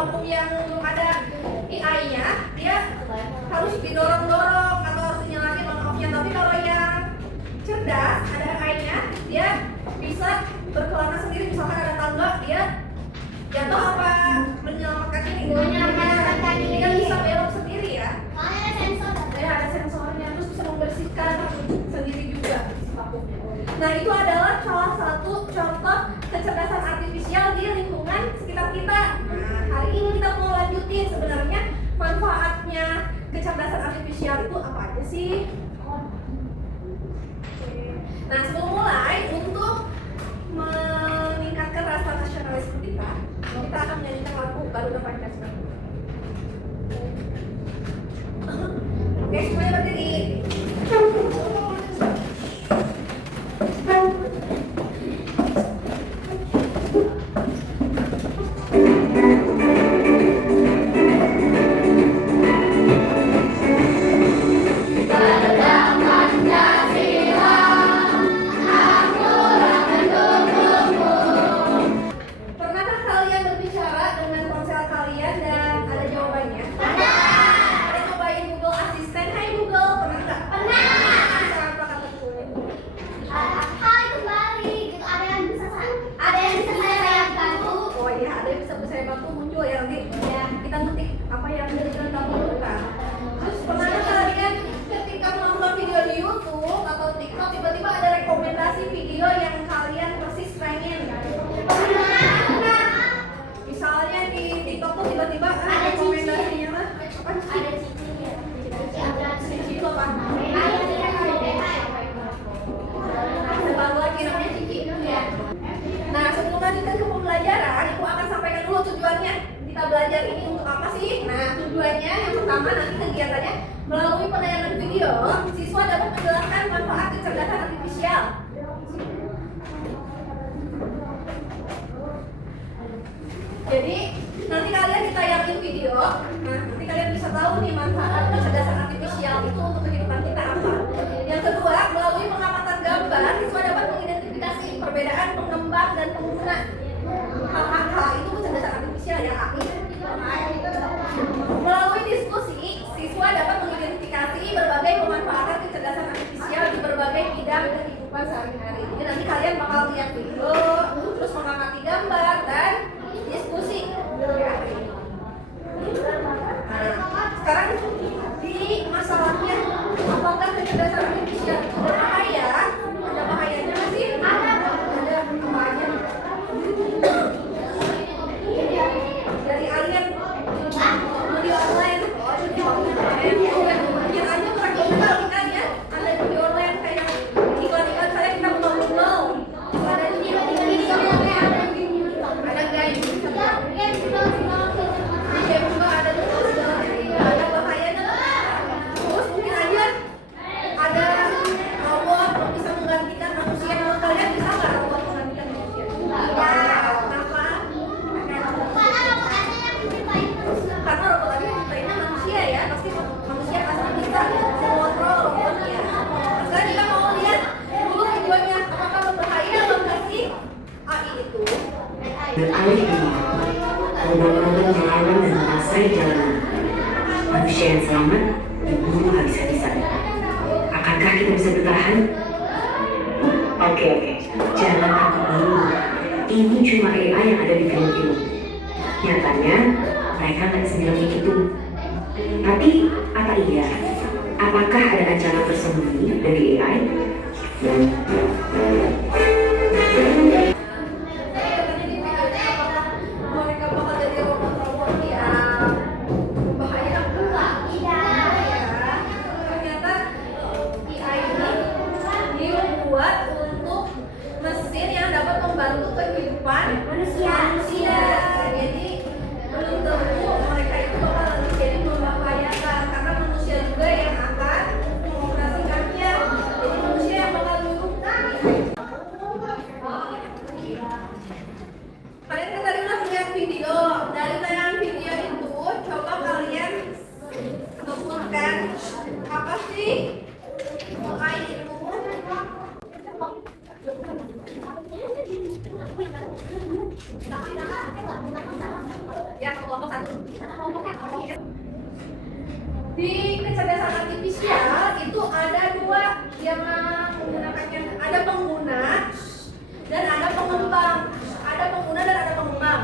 vakum yang belum ada AI-nya, dia harus didorong-dorong atau harus dinyalain on off-nya. Tapi kalau yang cerdas, ada AI-nya, dia bisa berkelana sendiri. Misalkan ada tangga, dia jatuh apa menyelamatkan ini? Menyelamatkan ini. Dia bisa belok sendiri ya. Ada sensor. Ya, ada sensornya, terus bisa membersihkan sendiri juga si vakumnya. Nah, itu adalah salah satu contoh kecerdasan artifisial di lingkungan sekitar kita. Nah, hari ini kita mau lanjutin sebenarnya manfaatnya kecerdasan artifisial itu apa aja sih? Nah, sebelum mulai, untuk meningkatkan rasa nasionalisme kita akan menyanyikan lagu Garuda Pancasila. Oke, semuanya berdiri. Pernahkah kalian berbicara dengan ponsel kalian dan ada jawabannya? Ada cobain Google Assistant. Hai Google, pernah nggak? Pernah. Bisa apa kata Google? Hai kembali gitu. Ada yang bisa saya bantu. Oh iya, ada yang bisa saya bantu muncul ya nanti. Ya, kita ngetik apa yang kalian kamu butuhkan. Terus pernahkah kalian ketika menonton video di YouTube atau TikTok tiba-tiba ada rekomendasi video yang kalian persis pengen? Misalnya di TikTok tuh tiba-tiba ada rekomendasinya mah apa sih? Ada cicinya. Cici itu apa? Ada baru lagi namanya Cici. Nah, sebelum lanjutkan ke pembelajaran, Ibu akan sampaikan dulu tujuannya kita belajar ini untuk apa sih? Nah, tujuannya yang pertama nanti kegiatannya melalui penayangan video, siswa dapat menjelaskan manfaat kecerdasan artifisial. Jadi nanti kalian ditayangin video, nah nanti kalian bisa tahu nih manfaat kecerdasan artifisial itu untuk kehidupan kita apa. Yang kedua, melalui pengamatan gambar, siswa dapat mengidentifikasi perbedaan pengembang dan pengguna. Hal itu kecerdasan artifisial ya, AI. Melalui diskusi, siswa dapat mengidentifikasi berbagai pemanfaatan kecerdasan artifisial di berbagai bidang kehidupan sehari-hari. Jadi nanti kalian bakal lihat video, terus mengamati gambar dan diskusi. Ya. Nah, sekarang di masalahnya, apakah kecerdasan artifisial itu berbahaya? Ada bahayanya nggak sih? Ada bahaya. Dari alien di online. Mungkin aja kurang juga kan ya. Ada di online kayak iklan-iklan saya kita mau. Ada di ada guys. Game juga ada tuh. Ada bahayanya. Terus mungkin aja ada robot yang bisa menggantikan manusia. Menurut kalian bisa nggak robot menggantikan manusia? Kenapa? Karena robot lagi menciptainnya manusia ya, pasti manusia pasti bisa mengontrol robotnya. Sekarang kita mau lihat dulu videonya, apakah berbahaya atau enggak sih AI itu? Beralih ini, robot-robot melawan dan menguasai jalanan. Manusia yang selamat dibunuh habis-habisan. Akankah kita bisa bertahan? Oke, jangan takut dulu. Ini cuma AI yang ada di film-film. Nyatanya, mereka nggak sebilang itu. Tapi, apa iya? Apakah ada ancaman tersembunyi dari AI? Mereka bakal jadi robot-robot yang berbahaya enggak? Iya. Ternyata AI ini dibuat untuk mesin yang dapat membantu kehidupan manusia. Jadi belum tentu mereka itu bakal jadi membahayakan karena manusia juga yang akan mengoperasikannya. Jadi manusia yang bakal duduk Di kecerdasan artifisial itu ada dua yang menggunakannya, ada pengguna dan ada pengembang. Ada pengguna dan ada pengembang.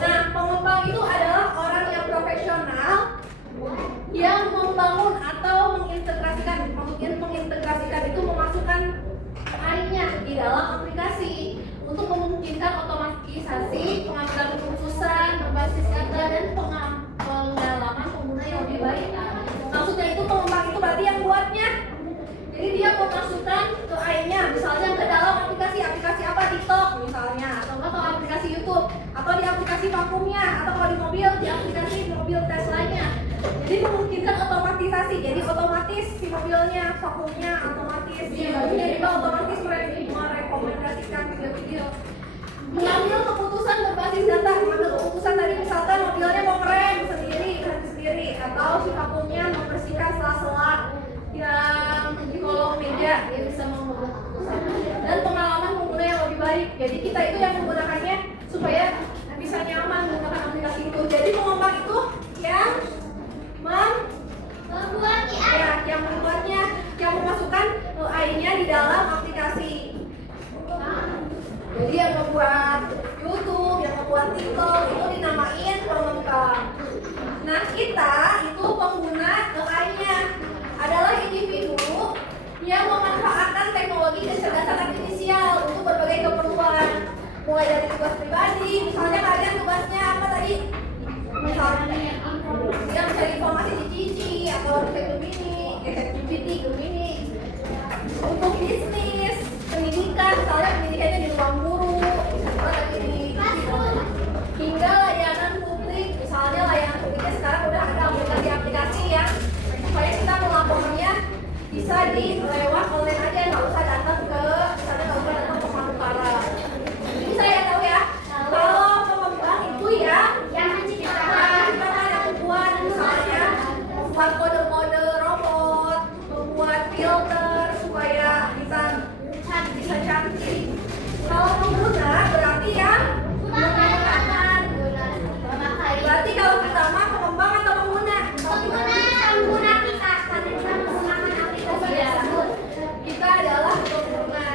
Nah, pengembang itu adalah orang yang profesional yang membangun atau mengintegrasikan. Maksudnya mengintegrasikan itu memasukkan AI-nya di dalam aplikasi untuk memungkinkan otomatisasi pengambilan keputusan berbasis data dan pengalaman pengguna yang lebih baik. Maksudnya itu pengembang itu berarti yang buatnya. Jadi dia memasukkan ke AI-nya, misalnya ke dalam aplikasi apa, TikTok misalnya, atau enggak ke aplikasi YouTube, atau di aplikasi vakumnya, atau kalau di mobil di aplikasi mobil Teslanya. Jadi memungkinkan otomatisasi, jadi otomatis si mobilnya, vakumnya otomatis, si bajunya juga otomatis merekomendasikan video-video. Mengambil keputusan berbasis data, mengambil keputusan tadi misalkan mobilnya mau ngerem sendiri, atau si vakumnya membersihkan sela-sela yang di kolong meja, dia bisa membuat keputusan. Dan pengalaman pengguna yang lebih baik. Jadi kita itu yang menggunakannya supaya bisa nyaman menggunakan aplikasi itu. Jadi pengembang itu yang membuat yang membuatnya, yang memasukkan AI-nya di dalam aplikasi. Jadi yang membuat YouTube, yang membuat TikTok itu dinamain pengembang. Nah, kita itu pengguna AI-nya adalah individu yang memanfaatkan teknologi kecerdasan artifisial untuk berbagai keperluan. Mulai dari tugas pribadi, misalnya kalian tugasnya apa tadi? Misalnya yang mencari informasi di Cici atau GPT Gemini. Untuk bisnis, pendidikan, misalnya pendidikannya di ruang guru, misalnya hingga layanan publik, misalnya layanan publiknya sekarang udah ada aplikasi-aplikasi yang supaya kita melaporkannya bisa lewat online aja, nggak usah datang ke misalnya nggak usah datang ke Mangkuharap. Jadi saya tahu ya, kalau pengembang itu ya yang menciptakan, yang membuat misalnya membuat kode-kode robot, membuat filter supaya bisa cantik. Kalau pengguna berarti yang menggunakan. Berarti kalau kita mah pengembang atau pengguna? Pengguna kita karena kita menggunakan aplikasi tersebut. Kita adalah pengguna.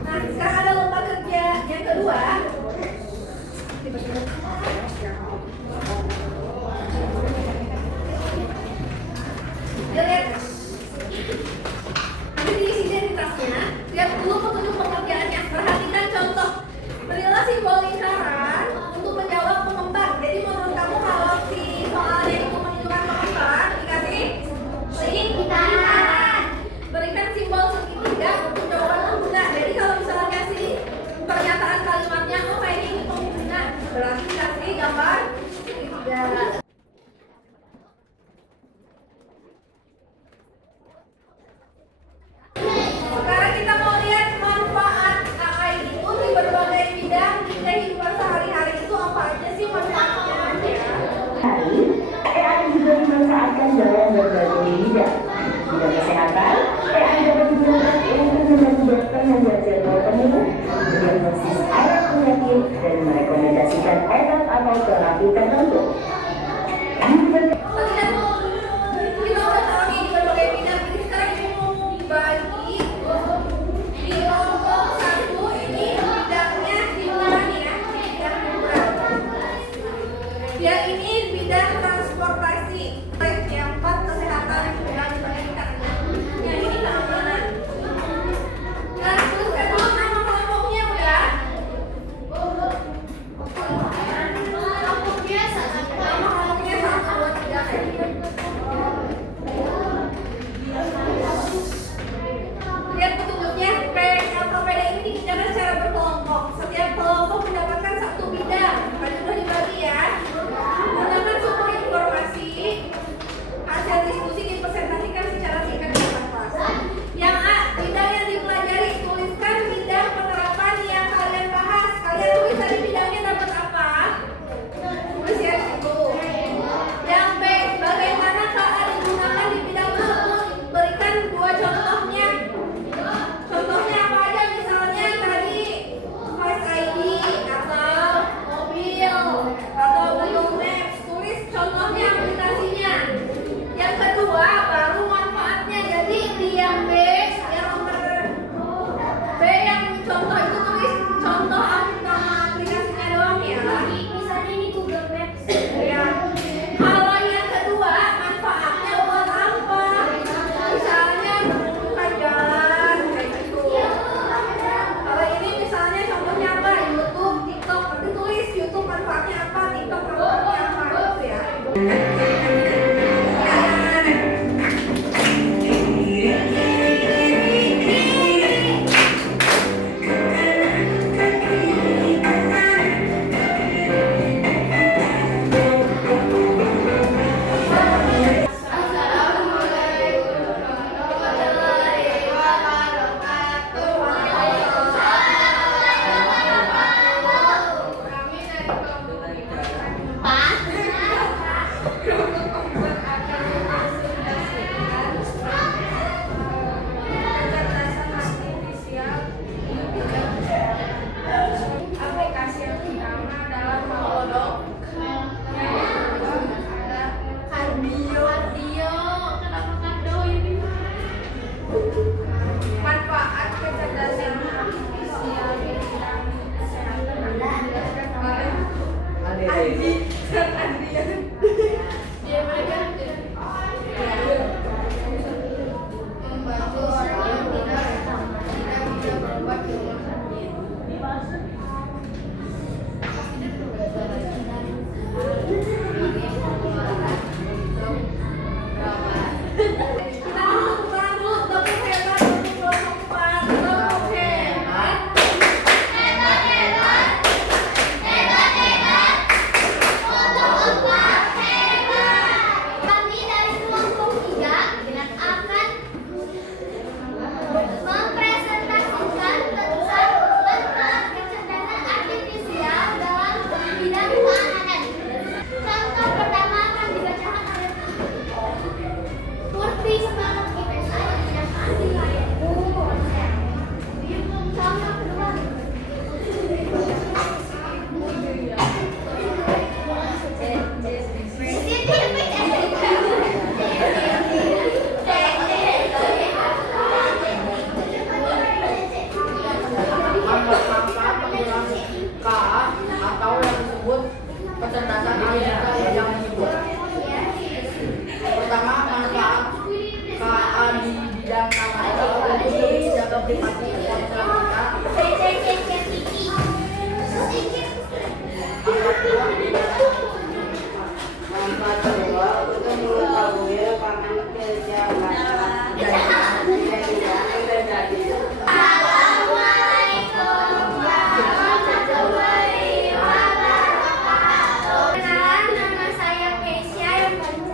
Nah, sekarang ada lomba kerja yang kedua. Lihat, nanti diisi identitasnya. Lihat dulu petunjuk pengerjaannya. Perhatikan contoh. Berilah simbol lingkaran untuk menjawab pengembang. Jadi menurut kamu kalau si soalnya itu menunjukkan pengembang, dikasih lingkaran. Berikan simbol segitiga untuk jawaban pengguna. Jadi kalau misalnya kasih pernyataan kalimatnya, oh kayak ini pengguna, berarti kasih gambar segitiga. Sekarang kita mau lihat manfaat AI itu di berbagai bidang di kehidupan sehari-hari. Itu apa aja sih manfaatnya? AI juga dimanfaatkan dalam berbagai bidang. Bidang kesehatan, AI dapat digunakan untuk membantu dokter membuat jadwal temu, mendiagnosis alat penyakit, dan merekomendasikan obat atau terapi tertentu. Kita udah tahu nih di berbagai bidang. Jadi sekarang ini mau dibagi di kelompok satu. Ini bidangnya hiburan ya, bidang hiburan. Ya ini bidang transportasi. Yang 4 kesehatan, yang yang ini keamanan. Nah, tuliskan dulu nama kelompoknya udah. Kelompoknya sangat Aplikasi yang pertama adalah Halodoc. Manfaat kecerdasan artifisial di bidang kesehatan dijelaskan oleh Andi dan Andrian. Membantu orang yang tidak bisa berobat di rumah sakit. Kita dulu tepuk hebat untuk kelompok 4. Tepuk hebat. Kami dari kelompok 3 akan mempresentasikan tentang manfaat kecerdasan artifisial dalam bidang keamanan. Contoh pertama akan dibacakan oleh Kurti semangat IPS bidang anti layar. Contoh kedua. Manfaat penggunaan KA atau yang disebut kecerdasan digital yang disebut. Pertama, manfaat KA di bidang keamanan untuk menjaga privasi ponsel kita. Manfaat kedua untuk mengetahui rekaman perjalanan yang terjadi. Kenalan, nama saya Keisha yang paling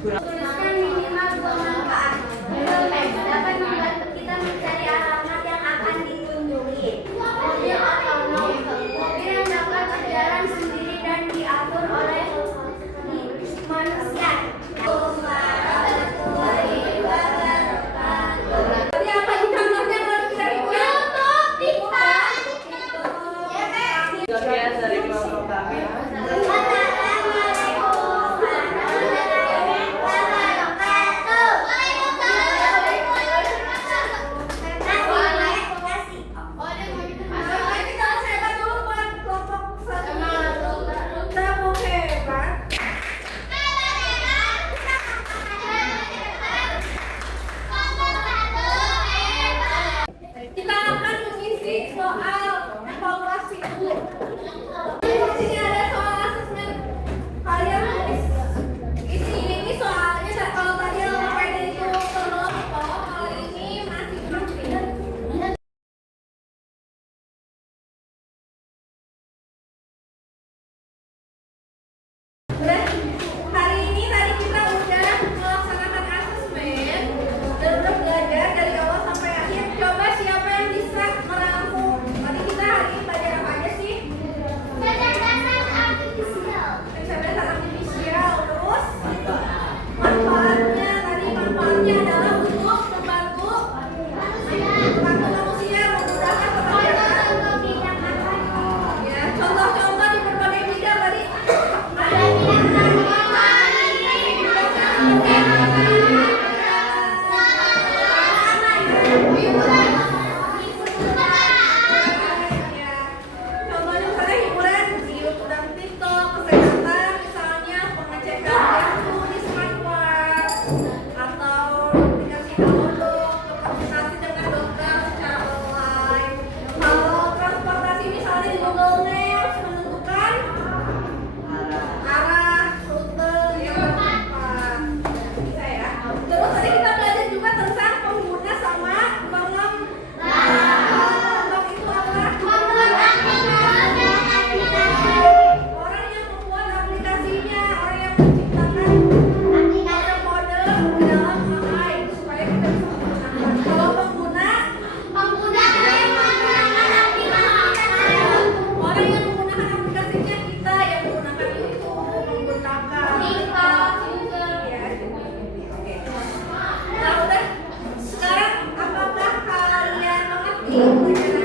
tuliskan minimal 2 manfaat. Google Maps dapat membantu kita mencari alamat yang akan dikunjungi. Mobil otonom, mobil yang dapat berjalan sendiri dan diatur oleh manusia. Tadi apa di contohnya kalau kita YouTube, TikTok, Sekian dari kelompok kami. kita hebat dulu buat kelompok 1. Tepuk hebat. Kita akan mengisi soal evaluasi dulu. Di sini ada soal asesmen. Kalian tulis ini soalnya kalau tadi yang pakai itu kelompok, kalau ini masih praktik. Hari ini tadi kita udah melaksanakan asesmen dan udah belajar dari awal sampai akhir. Coba siapa yang bisa merangkum. Tadi kita hari ini belajar apa aja sih? Kecerdasan artifisial. Kecerdasan artifisial. Terus manfaatnya tadi manfaatnya adalah untuk membantu manusia memudahkan pekerjaan. Contoh bidang apa? Ya, contoh-contoh di berbagai bidang tadi. Ada bidang Contohnya misalnya hiburan di YouTube dan TikTok, kesehatan misalnya pengecekan jantung di smartwatch atau aplikasi Halodoc, konsultasi dengan dokter secara online. rencana